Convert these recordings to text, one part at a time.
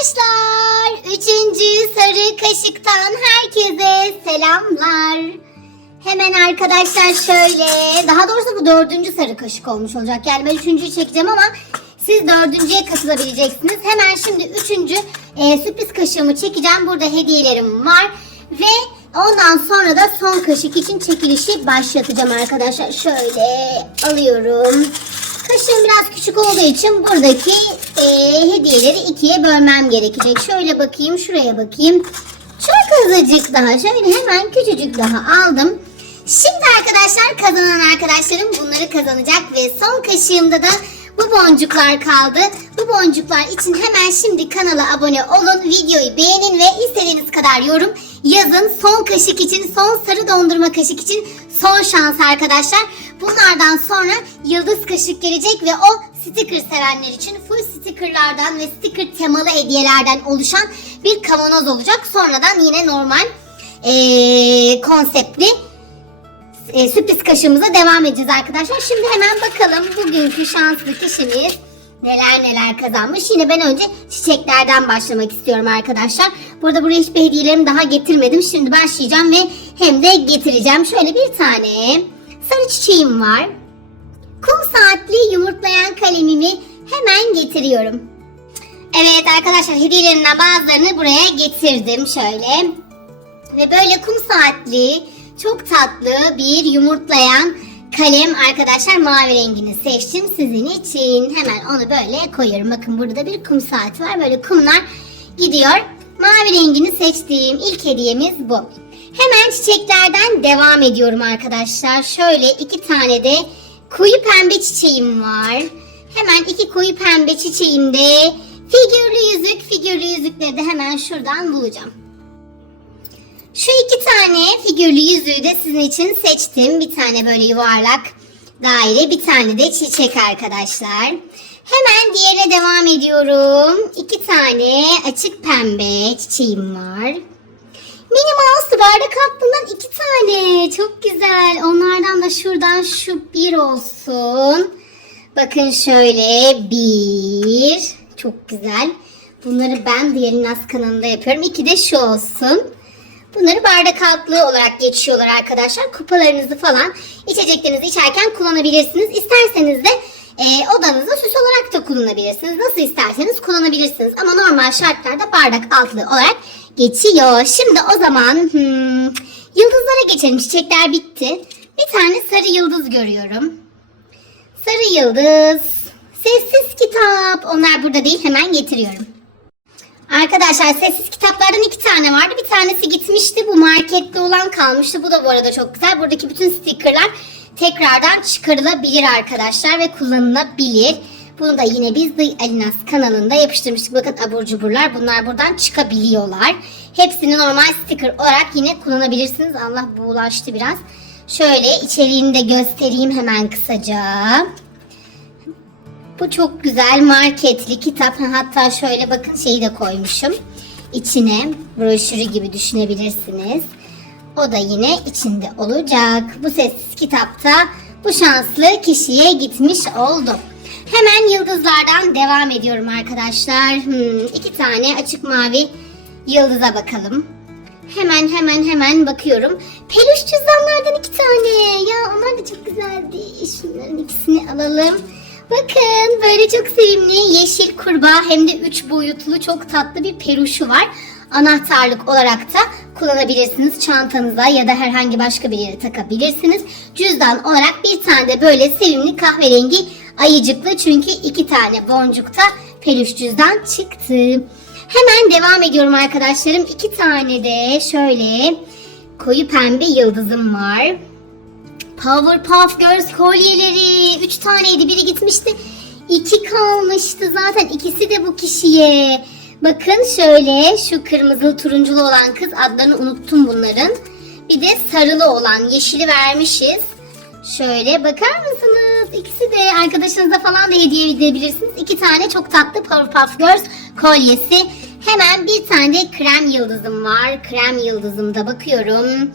Arkadaşlar, üçüncü sarı kaşıktan herkese selamlar. Hemen arkadaşlar şöyle, daha doğrusu bu dördüncü sarı kaşık olmuş olacak. Yani ben üçüncüyü çekeceğim ama siz dördüncüye katılabileceksiniz. Hemen şimdi üçüncü e, sürpriz kaşığımı çekeceğim. Burada hediyelerim var. Ve ondan sonra da son kaşık için çekilişi başlatacağım arkadaşlar. Şöyle alıyorum. Kaşığım biraz küçük olduğu için buradaki e, hediyeleri ikiye bölmem gerekecek. Şöyle bakayım, şuraya bakayım. Çok azıcık daha, şöyle hemen küçücük daha aldım. Şimdi arkadaşlar kazanan arkadaşlarım bunları kazanacak ve son kaşığımda da bu boncuklar kaldı. Bu boncuklar için hemen şimdi kanala abone olun, videoyu beğenin ve istediğiniz kadar yorum yazın. Son kaşık için, son sarı dondurma kaşık için son şans arkadaşlar. Bunlardan sonra yıldız kaşık gelecek ve o sticker sevenler için full stickerlardan ve sticker temalı hediyelerden oluşan bir kavanoz olacak. Sonradan yine normal eee, konseptli e, sürpriz kaşığımıza devam edeceğiz arkadaşlar. Şimdi hemen bakalım bugünkü şanslı kişimiz neler neler kazanmış. Yine ben önce çiçeklerden başlamak istiyorum arkadaşlar. Burada buraya hiçbir hediyelerimi daha getirmedim. Şimdi başlayacağım ve hem de getireceğim. Şöyle bir tane sarı çiçeğim var. Kum saatli yumurtlayan kalemimi hemen getiriyorum. Evet arkadaşlar hediyelerimden bazılarını buraya getirdim şöyle. Ve böyle kum saatli çok tatlı bir yumurtlayan kalem arkadaşlar mavi rengini seçtim sizin için. Hemen onu böyle koyuyorum. Bakın burada bir kum saati var. Böyle kumlar gidiyor. Mavi rengini seçtiğim ilk hediyemiz bu. Hemen çiçeklerden devam ediyorum arkadaşlar. Şöyle iki tane de koyu pembe çiçeğim var. Hemen iki koyu pembe çiçeğimde figürlü yüzük, figürlü yüzükleri de hemen şuradan bulacağım. Şu iki tane figürlü yüzüğü de sizin için seçtim. Bir tane böyle yuvarlak daire, bir tane de çiçek arkadaşlar. Hemen diğerine devam ediyorum. İki tane açık pembe çiçeğim var. Mini Mouse bardak altından iki tane. Çok güzel. Onlardan da şuradan şu bir olsun. Bakın şöyle bir. Çok güzel. Bunları ben diğerinin az kanalında yapıyorum. İki de şu olsun. Bunları bardak altlığı olarak geçiyorlar arkadaşlar. Kupalarınızı falan içeceklerinizi içerken kullanabilirsiniz. İsterseniz de e, odanızda süs olarak da kullanabilirsiniz. Nasıl isterseniz kullanabilirsiniz. Ama normal şartlarda bardak altlığı olarak geçiyor. Şimdi o zaman hmm, yıldızlara geçelim. Çiçekler bitti. Bir tane sarı yıldız görüyorum. Sarı yıldız. Sessiz kitap. Onlar burada değil hemen getiriyorum. Arkadaşlar sessiz kitaplardan iki tane vardı. Bir tanesi gitmişti. Bu markette olan kalmıştı. Bu da bu arada çok güzel. Buradaki bütün stickerlar tekrardan çıkarılabilir arkadaşlar ve kullanılabilir. Bunu da yine biz The Alinas kanalında yapıştırmıştık. Bakın abur cuburlar bunlar buradan çıkabiliyorlar. Hepsini normal sticker olarak yine kullanabilirsiniz. Allah buğulaştı biraz. Şöyle içeriğini de göstereyim hemen kısaca. Bu çok güzel marketli kitap. Hatta şöyle bakın şeyi de koymuşum. İçine broşürü gibi düşünebilirsiniz. O da yine içinde olacak. Bu sessiz kitapta bu şanslı kişiye gitmiş oldu. Hemen yıldızlardan devam ediyorum arkadaşlar. Hmm, iki tane açık mavi yıldıza bakalım. Hemen hemen hemen bakıyorum. Peluş cüzdanlardan iki tane. Ya onlar da çok güzeldi. Şunların ikisini alalım. Bakın böyle çok sevimli yeşil kurbağa hem de 3 boyutlu çok tatlı bir peruşu var. Anahtarlık olarak da kullanabilirsiniz çantanıza ya da herhangi başka bir yere takabilirsiniz. Cüzdan olarak bir tane de böyle sevimli kahverengi ayıcıklı çünkü iki tane boncukta peluş cüzdan çıktı. Hemen devam ediyorum arkadaşlarım. İki tane de şöyle koyu pembe yıldızım var. Powerpuff Girls kolyeleri. Üç taneydi. Biri gitmişti. İki kalmıştı zaten. İkisi de bu kişiye. Bakın şöyle şu kırmızılı turunculu olan kız adlarını unuttum bunların. Bir de sarılı olan yeşili vermişiz. Şöyle bakar mısınız? İkisi de arkadaşınıza falan da hediye edebilirsiniz. İki tane çok tatlı Powerpuff Girls kolyesi. Hemen bir tane de krem yıldızım var. Krem yıldızımda bakıyorum.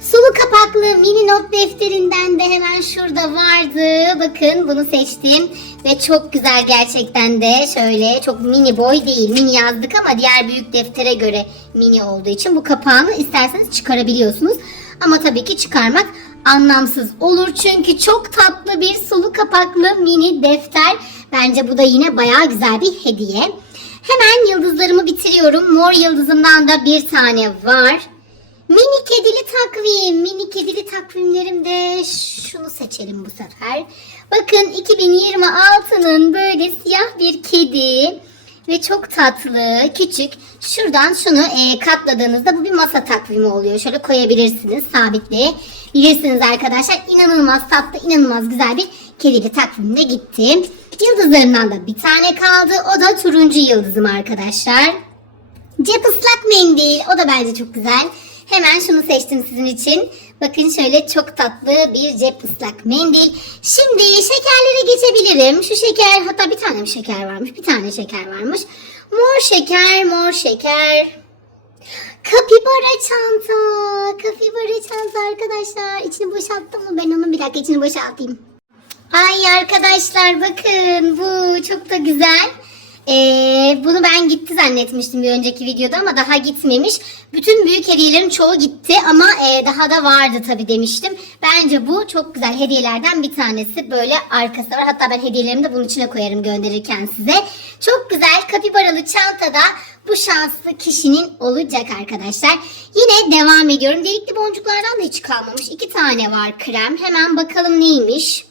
Sulu kapaklı mini not defterinden de hemen şurada vardı. Bakın bunu seçtim. Ve çok güzel gerçekten de şöyle çok mini boy değil. Mini yazdık ama diğer büyük deftere göre mini olduğu için bu kapağını isterseniz çıkarabiliyorsunuz. Ama tabii ki çıkarmak anlamsız olur. Çünkü çok tatlı bir sulu kapaklı mini defter. Bence bu da yine bayağı güzel bir hediye. Hemen yıldızlarımı bitiriyorum. Mor yıldızımdan da bir tane var. Mini kedili takvim. Mini kedili takvimlerimde şunu seçelim bu sefer. Bakın 2026'nın böyle siyah bir kedi ve çok tatlı, küçük. Şuradan şunu e, katladığınızda bu bir masa takvimi oluyor. Şöyle koyabilirsiniz, sabitleyebilirsiniz arkadaşlar. İnanılmaz tatlı, inanılmaz güzel bir kedili takvimde gitti. Yıldızlarımdan da bir tane kaldı. O da turuncu yıldızım arkadaşlar. Cep ıslak mendil. O da bence çok güzel. Hemen şunu seçtim sizin için. Bakın şöyle çok tatlı bir cep ıslak mendil. Şimdi şekerlere geçebilirim. Şu şeker hatta bir tane mi şeker varmış? Bir tane şeker varmış. Mor şeker, mor şeker. Kapibara çanta. Kapibara çanta arkadaşlar. İçini boşalttım mı? Ben onun bir dakika içini boşaltayım. Ay arkadaşlar bakın bu çok da güzel. Ee, bunu ben gitti zannetmiştim bir önceki videoda ama daha gitmemiş. Bütün büyük hediyelerin çoğu gitti ama e, daha da vardı tabi demiştim. Bence bu çok güzel hediyelerden bir tanesi. Böyle arkası var. Hatta ben hediyelerimi de bunun içine koyarım gönderirken size. Çok güzel kapibaralı çantada bu şanslı kişinin olacak arkadaşlar. Yine devam ediyorum. Delikli boncuklardan da hiç kalmamış. İki tane var krem. Hemen bakalım neymiş.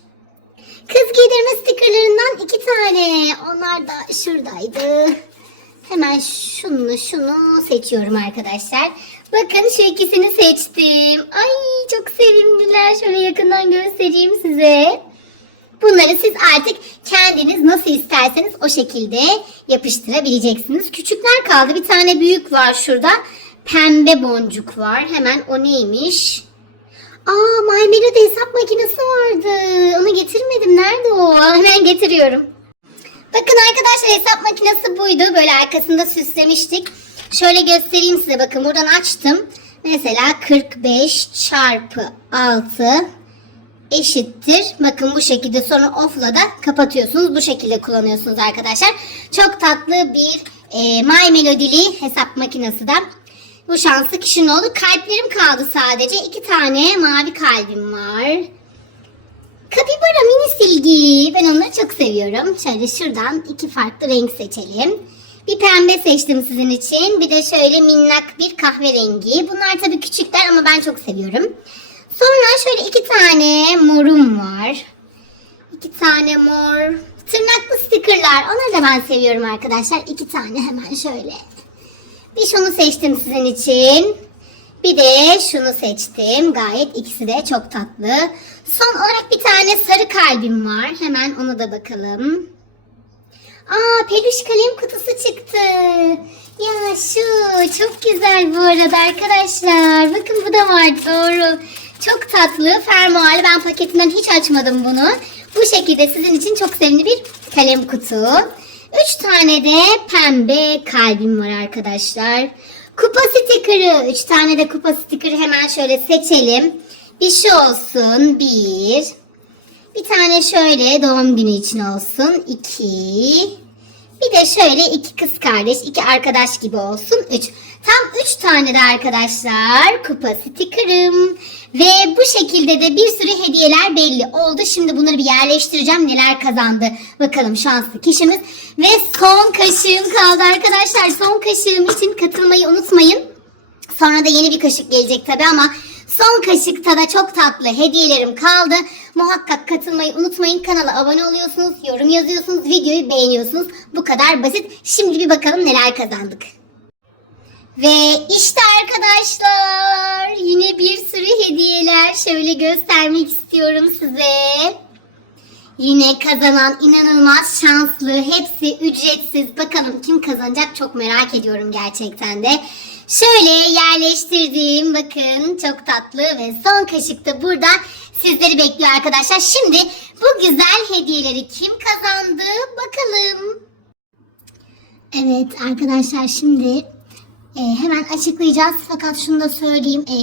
Kız giydirme stikerlerinden iki tane. Onlar da şuradaydı. Hemen şunu şunu seçiyorum arkadaşlar. Bakın şu ikisini seçtim. Ay çok sevimliler. Şöyle yakından göstereyim size. Bunları siz artık kendiniz nasıl isterseniz o şekilde yapıştırabileceksiniz. Küçükler kaldı. Bir tane büyük var şurada. Pembe boncuk var. Hemen o neymiş? Aa My Melody hesap makinesi vardı. Onu getirmedim. Nerede o? Hemen getiriyorum. Bakın arkadaşlar hesap makinesi buydu. Böyle arkasında süslemiştik. Şöyle göstereyim size. Bakın buradan açtım. Mesela 45 çarpı 6 eşittir. Bakın bu şekilde sonra off'la da kapatıyorsunuz. Bu şekilde kullanıyorsunuz arkadaşlar. Çok tatlı bir e, My Melody'li hesap makinesi de. Bu şanslı kişinin oldu. Kalplerim kaldı sadece. İki tane mavi kalbim var. Kapibara mini silgi. Ben onları çok seviyorum. Şöyle şuradan iki farklı renk seçelim. Bir pembe seçtim sizin için. Bir de şöyle minnak bir kahverengi. Bunlar tabii küçükler ama ben çok seviyorum. Sonra şöyle iki tane morum var. İki tane mor. Tırnaklı stickerlar. Onları da ben seviyorum arkadaşlar. İki tane hemen şöyle. Bir şunu seçtim sizin için. Bir de şunu seçtim. Gayet ikisi de çok tatlı. Son olarak bir tane sarı kalbim var. Hemen ona da bakalım. Aa peluş kalem kutusu çıktı. Ya şu çok güzel bu arada arkadaşlar. Bakın bu da var doğru. Çok tatlı fermuarlı. Ben paketinden hiç açmadım bunu. Bu şekilde sizin için çok sevimli bir kalem kutu. Üç tane de pembe kalbim var arkadaşlar. Kupa stikeri. Üç tane de kupa stikeri hemen şöyle seçelim. Bir şey olsun. Bir. Bir tane şöyle doğum günü için olsun. İki. Bir de şöyle iki kız kardeş, iki arkadaş gibi olsun. Üç. Tam üç tane de arkadaşlar kupa stikerim. Ve bu şekilde de bir sürü hediyeler belli oldu. Şimdi bunları bir yerleştireceğim. Neler kazandı bakalım şanslı kişimiz. Ve son kaşığım kaldı arkadaşlar. Son kaşığım için katılmayı unutmayın. Sonra da yeni bir kaşık gelecek tabi ama son kaşıkta da çok tatlı hediyelerim kaldı. Muhakkak katılmayı unutmayın. Kanala abone oluyorsunuz, yorum yazıyorsunuz, videoyu beğeniyorsunuz. Bu kadar basit. Şimdi bir bakalım neler kazandık. Ve işte arkadaşlar yine bir sürü hediyeler şöyle göstermek istiyorum size. Yine kazanan inanılmaz şanslı hepsi ücretsiz. Bakalım kim kazanacak çok merak ediyorum gerçekten de. Şöyle yerleştirdiğim bakın çok tatlı ve son kaşık da burada sizleri bekliyor arkadaşlar. Şimdi bu güzel hediyeleri kim kazandı bakalım. Evet arkadaşlar şimdi e, hemen açıklayacağız. Fakat şunu da söyleyeyim. E,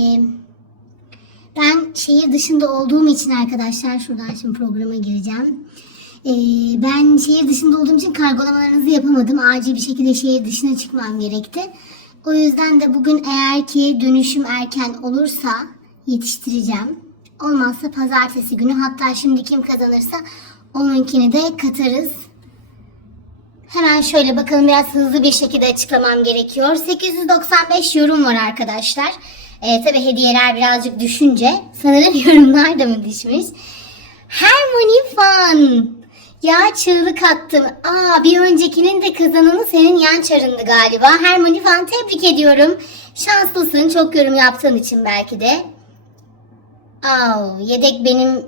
Ben şehir dışında olduğum için arkadaşlar şuradan şimdi programa gireceğim. Ee, ben şehir dışında olduğum için kargolamalarınızı yapamadım. Acil bir şekilde şehir dışına çıkmam gerekti. O yüzden de bugün eğer ki dönüşüm erken olursa yetiştireceğim. Olmazsa pazartesi günü hatta şimdi kim kazanırsa onunkini de katarız. Hemen şöyle bakalım biraz hızlı bir şekilde açıklamam gerekiyor. 895 yorum var arkadaşlar. Ee, tabii hediyeler birazcık düşünce sanırım yorumlar da mı düşmüş? Harmony Fun. Ya çığlık attım. Aa bir öncekinin de kazananı senin yan çarındı galiba. Harmony Fun tebrik ediyorum. Şanslısın çok yorum yaptığın için belki de. Aa yedek benim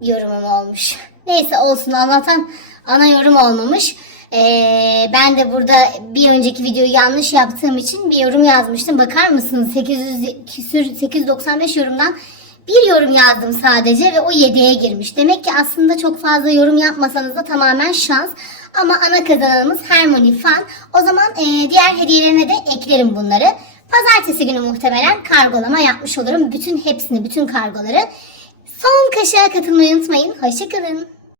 yorumum olmuş. Neyse olsun anlatan ana yorum olmamış. Ee, ben de burada bir önceki videoyu yanlış yaptığım için bir yorum yazmıştım. Bakar mısınız 800 küsür 895 yorumdan bir yorum yazdım sadece ve o 7'ye girmiş. Demek ki aslında çok fazla yorum yapmasanız da tamamen şans. Ama ana kazananımız Harmony Fan. O zaman e, diğer hediyelerine de eklerim bunları. Pazartesi günü muhtemelen kargolama yapmış olurum. Bütün hepsini, bütün kargoları. Son kaşığa katılmayı unutmayın. Hoşçakalın.